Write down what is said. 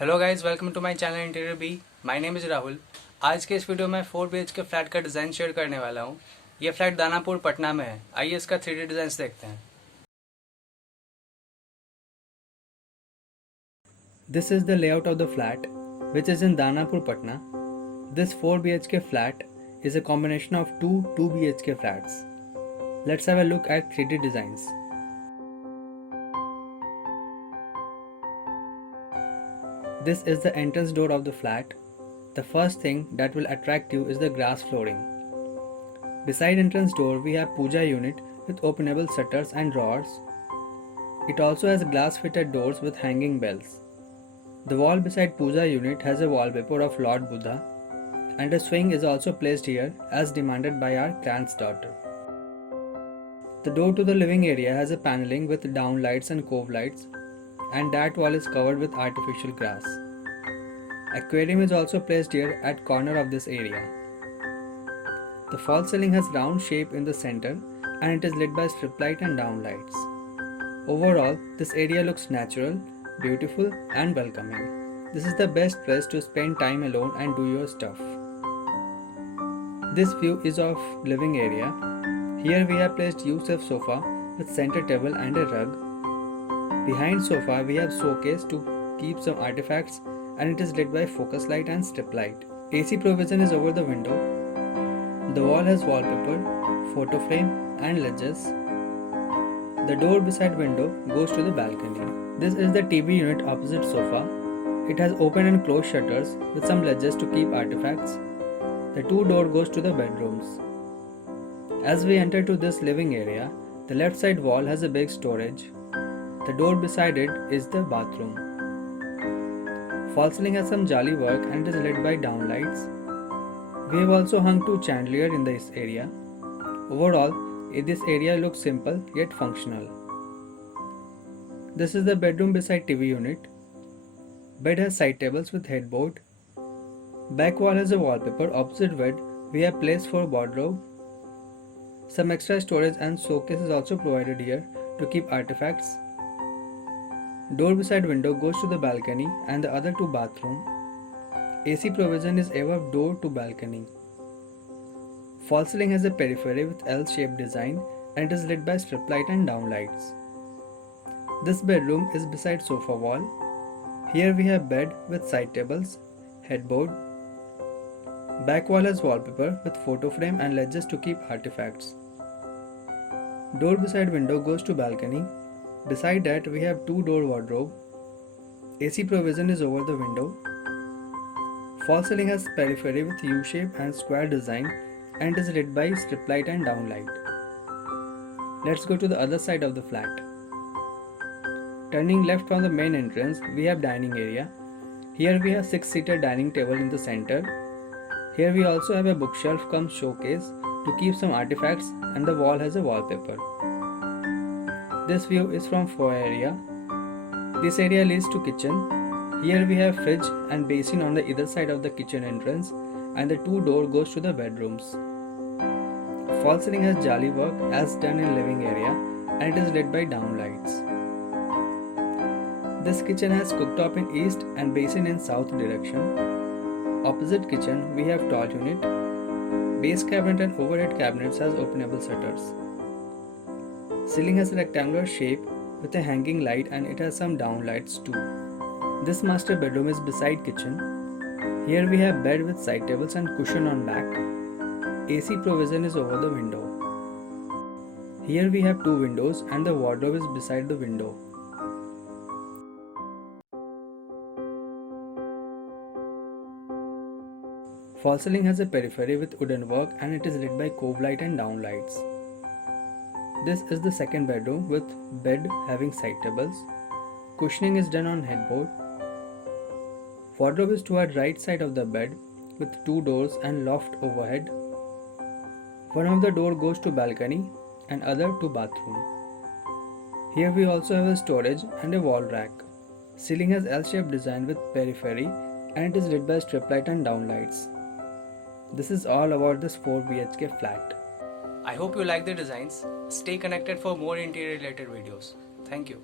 Hello guys, welcome to my channel interior B. My name is Rahul. आज के इस video में 4 BHK फ्लैट का डिज़ाइन शेयर करने वाला हूँ। ये फ्लैट दानापुर पटना में है। आइए इसका 3D डिज़ाइन देखते हैं। This is the layout of the flat, which is in Danapur, Patna. This 4 BHK flat is a combination of two 2 BHK flats. Let's have a look at 3D designs. This is the entrance door of the flat. The first thing that will attract you is the grass flooring. Beside entrance door we have puja unit with openable shutters and drawers. It also has glass fitted doors with hanging bells. The wall beside puja unit has a wallpaper of Lord Buddha, and a swing is also placed here as demanded by our clan's daughter. The door to the living area has a paneling with downlights and cove lights, and that wall is covered with artificial grass. Aquarium is also placed here at corner of this area. The false ceiling has round shape in the center and it is lit by strip light and downlights. Overall, this area looks natural, beautiful and welcoming. This is the best place to spend time alone and do your stuff. This view is of living area. Here we have placed U-shaped sofa with center table and a rug. Behind sofa we have showcase to keep some artifacts and it is lit by focus light and strip light. AC provision is over the window. The wall has wallpaper, photo frame and ledges. The door beside window goes to the balcony. This is the TV unit opposite sofa. It has open and closed shutters with some ledges to keep artifacts. The two door goes to the bedrooms. As we enter to this living area, the left side wall has a big storage. The door beside it is the bathroom. False ceiling has some jali work and it is lit by downlights. We have also hung two chandelier in this area. Overall, this area looks simple yet functional. This is the bedroom beside TV unit. Bed has side tables with headboard. Back wall has a wallpaper. Opposite bed, we have place for wardrobe. Some extra storage and showcase is also provided here to keep artifacts. Door beside window goes to the balcony and the other to bathroom. AC provision is above door to balcony. False ceiling has a periphery with L-shaped design and it is lit by strip light and downlights. This bedroom is beside sofa wall. Here we have bed with side tables, headboard. Back wall has wallpaper with photo frame and ledges to keep artifacts. Door beside window goes to balcony. Beside that we have two door wardrobe. AC provision is over the window. False ceiling has periphery with U-shape and square design and is lit by strip light and downlight. Let's go to the other side of the flat. Turning left from the main entrance, we have dining area. Here we have 6-seater dining table in the center. Here we also have a bookshelf cum showcase to keep some artifacts and the wall has a wallpaper. This view is from foyer area. This area leads to kitchen. Here we have fridge and basin on the either side of the kitchen entrance and the two door goes to the bedrooms. False ceiling has jali work as done in living area and it is lit by downlights. This kitchen has cooktop in east and basin in south direction. Opposite kitchen we have tall unit. Base cabinet and overhead cabinets has openable shutters. Ceiling has a rectangular shape with a hanging light and it has some downlights too. This master bedroom is beside kitchen. Here we have bed with side tables and cushion on back. AC provision is over the window. Here we have two windows and the wardrobe is beside the window. False ceiling has a periphery with wooden work and it is lit by cove light and downlights. This is the second bedroom with bed having side tables. Cushioning is done on headboard. Wardrobe is toward right side of the bed with two doors and loft overhead. One of the door goes to balcony and other to bathroom. Here we also have a storage and a wall rack. Ceiling has L-shaped design with periphery and it is lit by strip light and downlights. This is all about this 4 BHK flat. I hope you like the designs. Stay connected for more interior related videos. Thank you.